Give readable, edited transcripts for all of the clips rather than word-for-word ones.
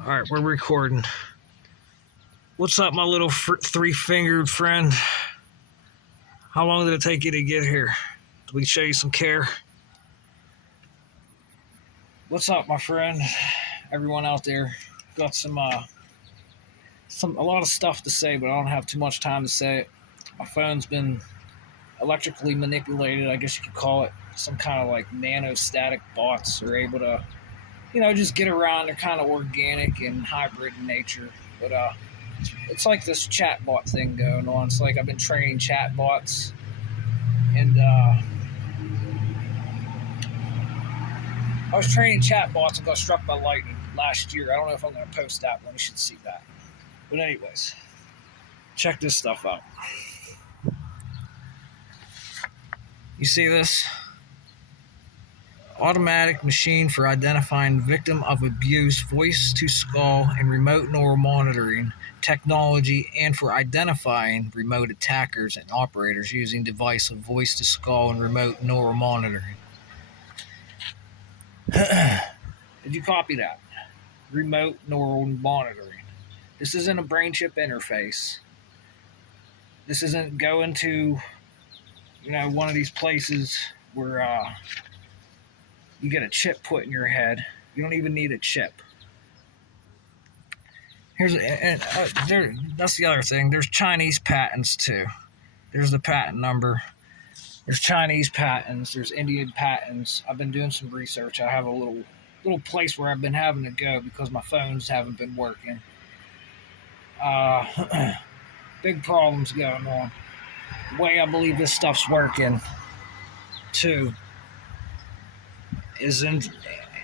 All right, we're recording. What's up, my little three-fingered friend? How long did it take you to get here? Did we show you some care? What's up, my friend? Everyone out there, got a lot of stuff to say, but I don't have too much time to say it. My phone's been electrically manipulated, I guess you could call it. Some kind of like nanostatic bots are able to, just get around. They're kind of organic and hybrid in nature, but it's like this chatbot thing going on. It's like I've been training chatbots, and I was training chatbots and got struck by lightning last year. I don't know if I'm going to post that one. You should see that. But anyways, check this stuff out. You see this? Automatic machine for identifying victim of abuse, voice to skull, and remote neural monitoring technology, and for identifying remote attackers and operators using device of voice to skull and remote neural monitoring. Did you copy that? Remote neural monitoring. This isn't a brain chip interface. This isn't going to, one of these places where you get a chip put in your head. You don't even need a chip. That's the other thing. There's Chinese patents too. There's the patent number. There's Chinese patents. There's Indian patents. I've been doing some research. I have a little place where I've been having to go because my phones haven't been working. Big problems going on. The way I believe this stuff's working, too, is in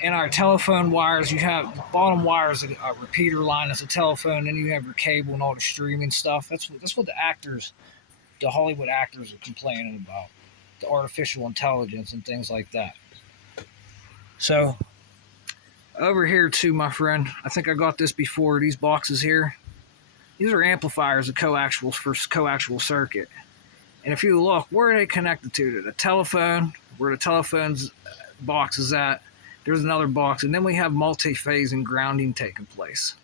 our telephone wires. You have the bottom wire is a repeater line. It's a telephone. Then you have your cable and all the streaming stuff. That's what the Hollywood actors are complaining about. The artificial intelligence and things like that. So, over here too, my friend, I think I got this before. These boxes here, these are amplifiers of coaxial for coaxial circuit. And if you look, where are they connected to the telephone, where the telephone's box is at, there's another box, and then we have multi-phase and grounding taking place.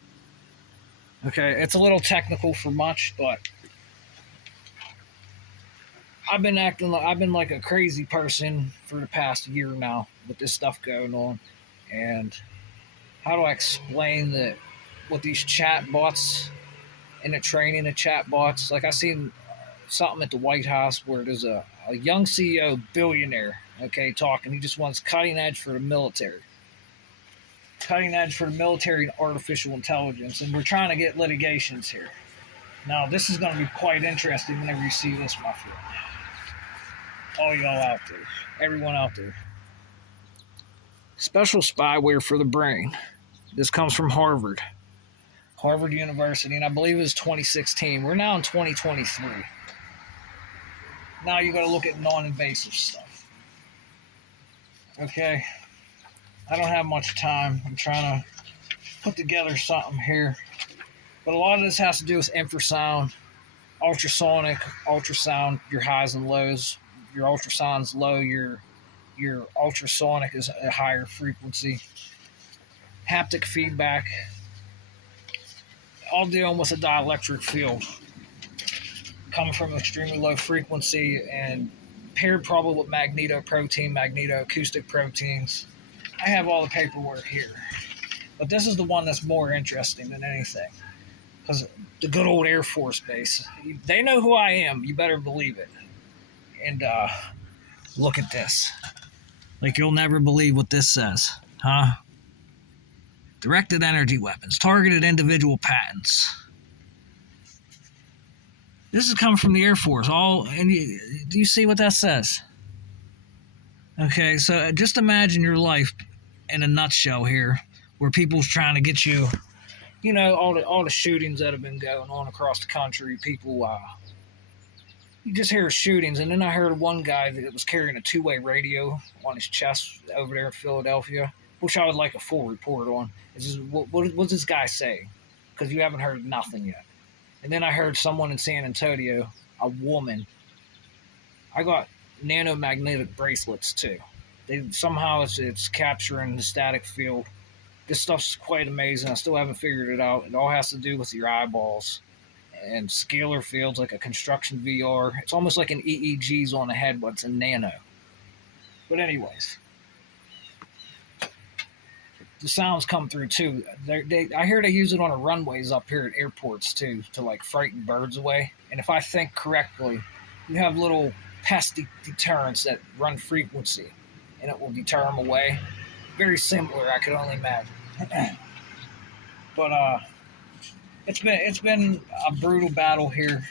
Okay, it's a little technical for much, but I've been like a crazy person for the past year now with this stuff going on. And how do I explain that with these chat bots and the training of chat bots? Like I seen something at the White House where there's a young CEO, billionaire, talking. He just wants cutting edge for the military. Cutting edge for the military and artificial intelligence. And we're trying to get litigations here. Now, this is going to be quite interesting whenever you see this, my friend. All y'all out there, everyone out there. Special spyware for the brain. This comes from Harvard University, and I believe it was 2016. We're now in 2023. Now you got to look at non-invasive stuff. Okay, I don't have much time. I'm trying to put together something here, but a lot of this has to do with infrasound, ultrasound, your highs and lows. Your ultrasound's low, your ultrasonic is a higher frequency. Haptic feedback, all dealing with a dielectric field coming from an extremely low frequency and paired probably with magnetoacoustic proteins. I have all the paperwork here, but this is the one that's more interesting than anything, because the good old Air Force Base, they know who I am. You better believe it. And look at this. Like, you'll never believe what this says, huh? Directed energy weapons, targeted individual patents. This is coming from the Air Force. Do you see what that says? Okay, so just imagine your life in a nutshell here, where people's trying to get you, all the shootings that have been going on across the country. People, you just hear shootings, and then I heard one guy that was carrying a two-way radio on his chest over there in Philadelphia, which I would like a full report on. What's this guy saying? Because you haven't heard nothing yet. And then I heard someone in San Antonio, a woman. I got nanomagnetic bracelets too. Somehow it's capturing the static field This stuff's quite amazing. I still haven't figured it out. It all has to do with your eyeballs and scalar fields, like a construction VR. It's almost like an EEG's on the head, but it's a nano. But anyways, the sounds come through too. I hear they use it on the runways up here at airports too, to like frighten birds away. And if I think correctly, you have little pest deterrents that run frequency, and it will deter them away. Very similar, I could only imagine. But it's been a brutal battle here.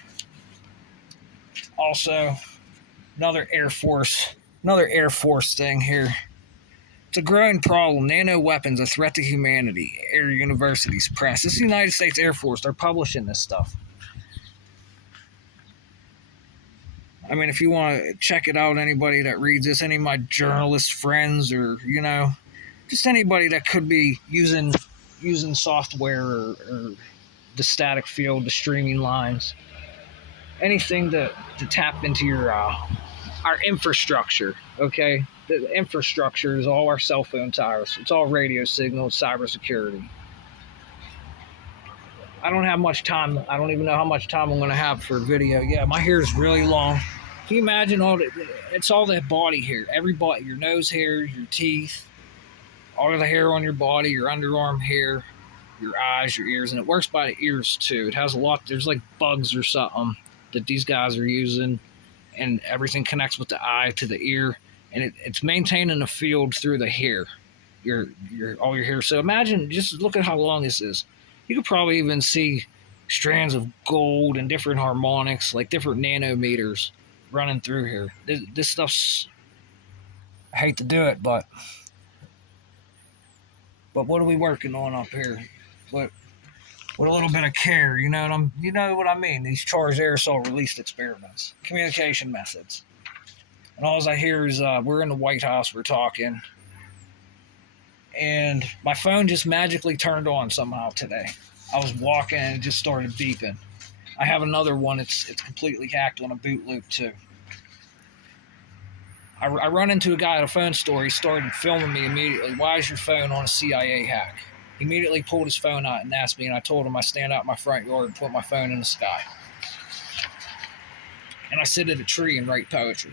Also, another Air Force thing here. It's a growing problem. Nano weapons, a threat to humanity. Air University's press. This is the United States Air Force. They're publishing this stuff. I mean, if you want to check it out, anybody that reads this, any of my journalist friends, or just anybody that could be using software or the static field, the streaming lines, anything to tap into your our infrastructure. Okay, the infrastructure is all our cell phone towers. It's all radio signals, cybersecurity. I don't have much time. I don't even know how much time I'm going to have for a video. Yeah, my hair is really long. Can you imagine it's all the body hair, every body, your nose hair, your teeth, all of the hair on your body, your underarm hair, your eyes, your ears, and it works by the ears too. It has a lot. There's like bugs or something that these guys are using, and everything connects with the eye to the ear, and it's maintaining a field through the hair, all your hair. So imagine, just look at how long this is. You could probably even see strands of gold and different harmonics, like different nanometers, running through here. This stuff's, I hate to do it, but what are we working on up here? With a little bit of care, you know what I mean? These charged aerosol released experiments, communication methods, and all I hear is we're in the White House, we're talking, and my phone just magically turned on somehow today. I was walking and it just started beeping. I have another one. It's completely hacked on a boot loop too. I run into a guy at a phone store. He started filming me immediately. Why is your phone on a CIA hack? He immediately pulled his phone out and asked me, and I told him I stand out in my front yard and put my phone in the sky. And I sit at a tree and write poetry.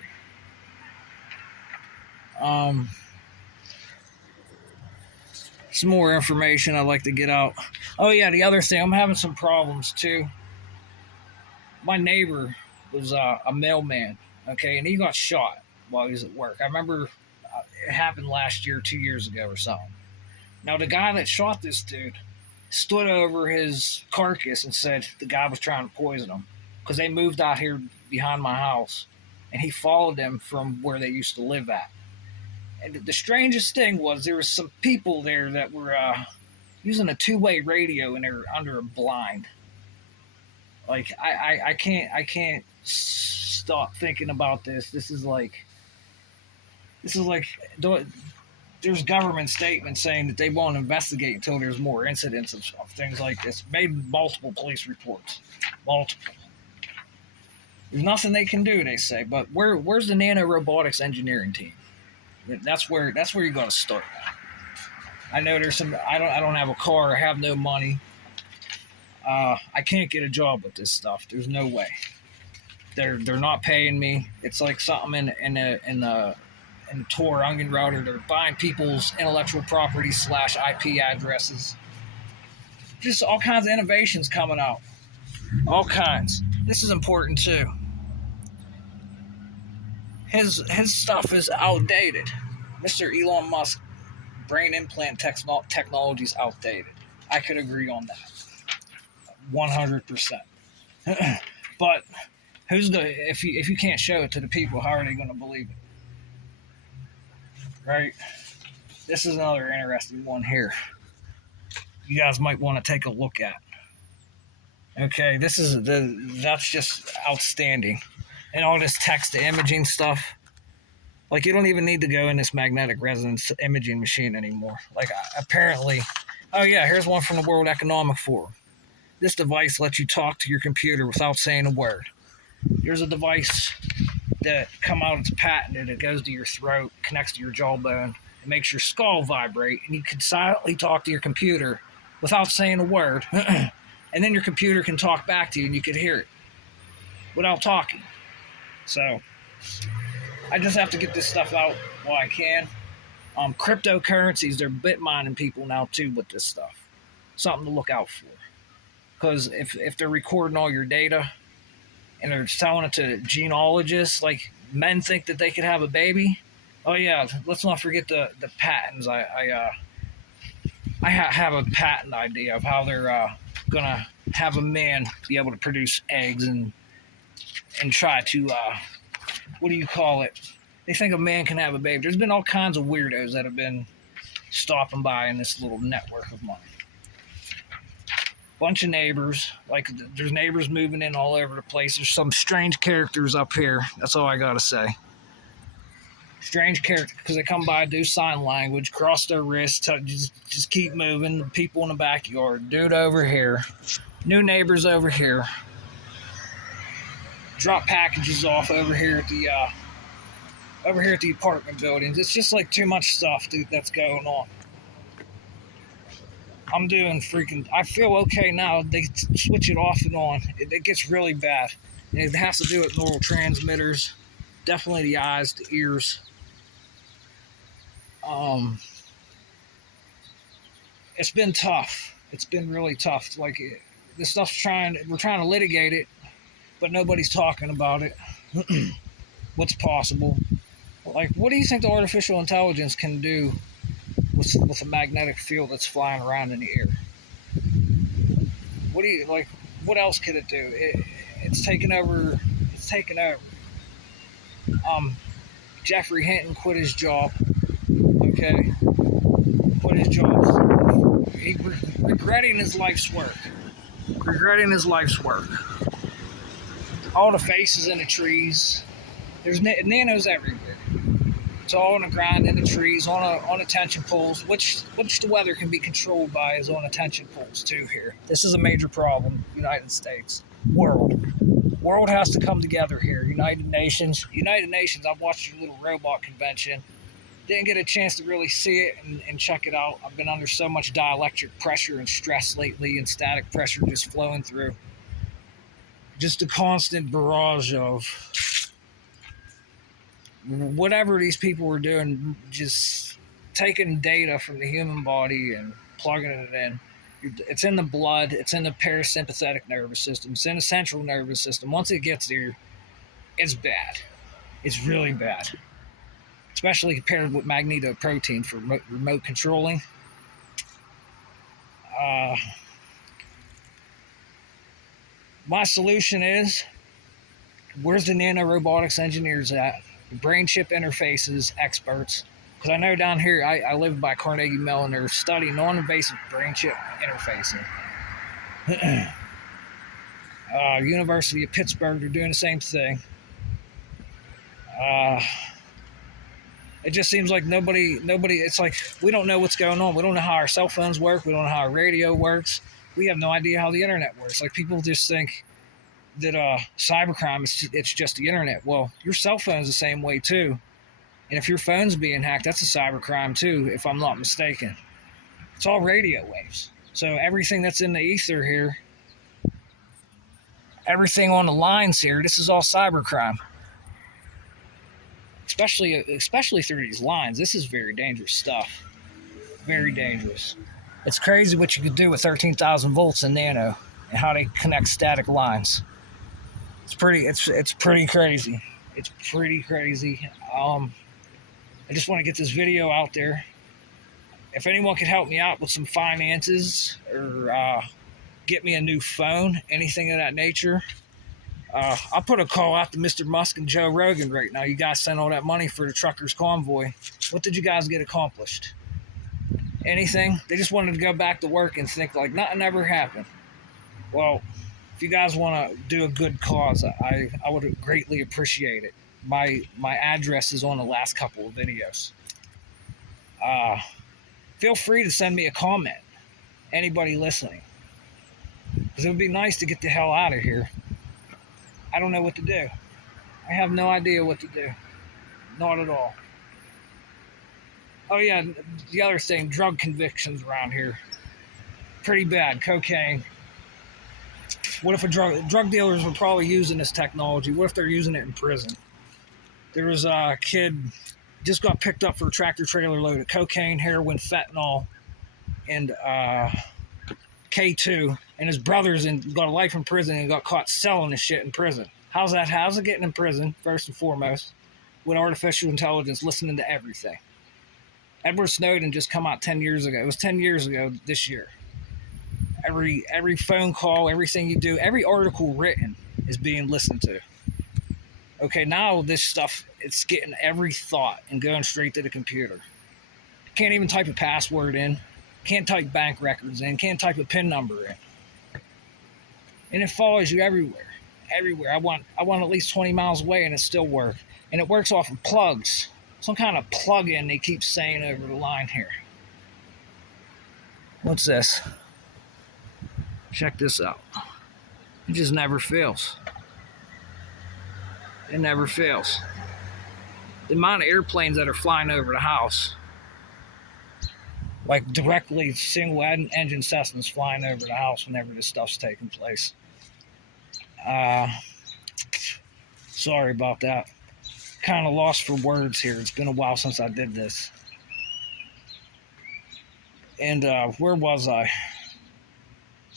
Some more information I'd like to get out. Oh yeah, the other thing, I'm having some problems too. My neighbor was a mailman, okay, and he got shot while he was at work. I remember it happened last year, 2 years ago or something. Now the guy that shot this dude stood over his carcass and said the guy was trying to poison him because they moved out here behind my house, and he followed them from where they used to live at. And the strangest thing was there was some people there that were using a two-way radio, and they were under a blind. Like I can't stop thinking about this. This is like there's government statements saying that they won't investigate until there's more incidents of things like this. Made multiple police reports, multiple. There's nothing they can do, they say. But where's the nanorobotics engineering team? That's where you got to start. I know there's some. I don't have a car. I have no money. I can't get a job with this stuff. There's no way. They're not paying me. It's like something in the Tor onion router. They're buying people's intellectual property / IP addresses. Just all kinds of innovations coming out. All kinds. This is important too. His stuff is outdated. Mr. Elon Musk, brain implant technology is outdated. I could agree on that. 100%. But if you can't show it to the people, how are they going to believe it? Right? This is another interesting one here. You guys might want to take a look at. Okay, that's just outstanding. And all this text to imaging stuff. Like, you don't even need to go in this magnetic resonance imaging machine anymore. Like, apparently, oh yeah, here's one from the World Economic Forum. This device lets you talk to your computer without saying a word. Here's a device that come out, it's patented. It goes to your throat, connects to your jawbone, It makes your skull vibrate, and you can silently talk to your computer without saying a word. And then your computer can talk back to you, and you can hear it without talking. So I just have to get this stuff out while I can. Cryptocurrencies, they're bit mining people now too with this stuff. Something to look out for. Because if they're recording all your data and they're selling it to genealogists, like men think that they could have a baby. Oh yeah, let's not forget the patents. I have a patent idea of how they're gonna have a man be able to produce eggs and try to what do you call it? They think a man can have a baby. There's been all kinds of weirdos that have been stopping by in this little network of mine. Bunch of neighbors, like there's neighbors moving in all over the place. There's some strange characters up here. That's all I gotta say. Strange characters because they come by, do sign language, cross their wrists, just keep moving. The people in the backyard, dude over here, new neighbors over here. Drop packages off over here at the apartment buildings. It's just like too much stuff, dude, that's going on. I'm doing freaking. I feel okay now. They switch it off and on. It gets really bad. And it has to do with neurotransmitters. Definitely the eyes, the ears. It's been tough. It's been really tough. Like this stuff's we're trying to litigate it, but nobody's talking about it. What's possible? Like, what do you think the artificial intelligence can do with a magnetic field that's flying around in the air? What do you like? What else could it do? It's taken over. It's taken over. Jeffrey Hinton quit his job. Okay, quit his job. He regretting his life's work. Regretting his life's work. All the faces in the trees. There's nanos everywhere. It's all on the ground, in the trees, on attention poles, which the weather can be controlled by is on attention poles too here. This is a major problem, United States. World has to come together here. United Nations, I watched your little robot convention. Didn't get a chance to really see it and check it out. I've been under so much dielectric pressure and stress lately and static pressure just flowing through. Just a constant barrage of whatever these people were doing, just taking data from the human body and plugging it in. It's in the blood, it's in the parasympathetic nervous system, it's in the central nervous system. Once it gets there, it's bad. It's really bad. Especially compared with magnetoprotein for remote controlling. My solution is, where's the nanorobotics engineers at? Brain chip interfaces experts, because I know down here I live by Carnegie Mellon. They're studying non-invasive brain chip interfacing. University of Pittsburgh, they're doing the same thing. It just seems like nobody. It's like we don't know what's going on. We don't know how our cell phones work. We don't know how our radio works. We have no idea how the internet works. Like people just think that cybercrime it's just the internet. Well, your cell phone's the same way too, and if your phone's being hacked, that's a cybercrime too, if I'm not mistaken. It's all radio waves. So everything that's in the ether here, everything on the lines here, this is all cybercrime. Especially through these lines. This is very dangerous stuff. Very dangerous. It's crazy what you could do with 13,000 volts in nano and how they connect static lines. It's pretty crazy. It's pretty crazy. I just want to get this video out there. If anyone could help me out with some finances or get me a new phone, anything of that nature, I'll put a call out to Mr. Musk and Joe Rogan right now. You guys sent all that money for the truckers' convoy. What did you guys get accomplished? Anything? They just wanted to go back to work and think like nothing ever happened. Well, if you guys want to do a good cause, I would greatly appreciate it. My address is on the last couple of videos. Feel free to send me a comment. Anybody listening. Because it would be nice to get the hell out of here. I don't know what to do. I have no idea what to do. Not at all. Oh yeah, the other thing, drug convictions around here, pretty bad. Cocaine. What if drug dealers were probably using this technology? What if they're using it in prison? There was a kid just got picked up for a tractor trailer load of cocaine, heroin, fentanyl, and K2, and his brothers got a life in prison and got caught selling this shit in prison. How's that? How's it getting in prison, first and foremost, with artificial intelligence listening to everything? Edward Snowden just come out 10 years ago. It was 10 years ago this year. Every phone call, everything you do, every article written is being listened to. Okay, now this stuff, it's getting every thought and going straight to the computer. Can't even type a password in. Can't type bank records in. Can't type a PIN number in. And it follows you everywhere. Everywhere. I want at least 20 miles away and it still works. And it works off of plugs. Some kind of plug-in they keep saying over the line here. What's this? Check this out. It just never fails. It never fails. The amount of airplanes that are flying over the house, like directly single engine Cessnas flying over the house whenever this stuff's taking place. Sorry about that. Kind of lost for words here. It's been a while since I did this. And where was I?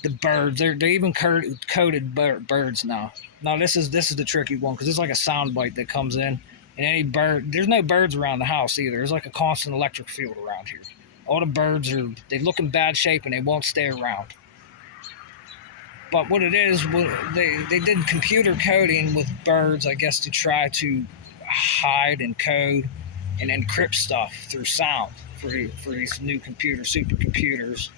The birds. They even coded birds now. Now this is the tricky one because it's like a sound bite that comes in, and any bird. There's no birds around the house either. There's like a constant electric field around here. All the birds they look in bad shape and they won't stay around. But what it is, they did computer coding with birds, I guess, to try to hide and code and encrypt stuff through sound for these new supercomputers,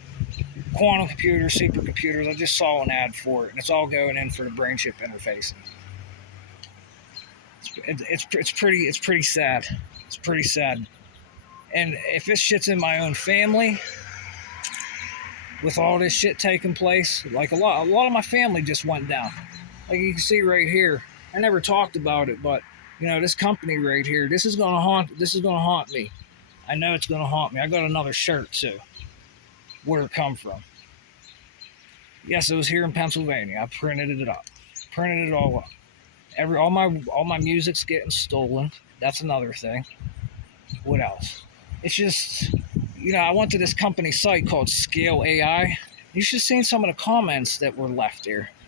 quantum computers, supercomputers. I just saw an ad for it, and it's all going in for the brain chip interfacing. It's pretty sad. It's pretty sad. And if this shit's in my own family, with all this shit taking place, like a lot of my family just went down. Like you can see right here, I never talked about it, but this company right here, this is gonna haunt me. I know it's gonna haunt me. I got another shirt too. Where it come from? Yes, it was here in Pennsylvania. I printed it up, printed it all up. All my music's getting stolen. That's another thing. What else? It's just, I went to this company site called Scale AI. You should have seen some of the comments that were left there.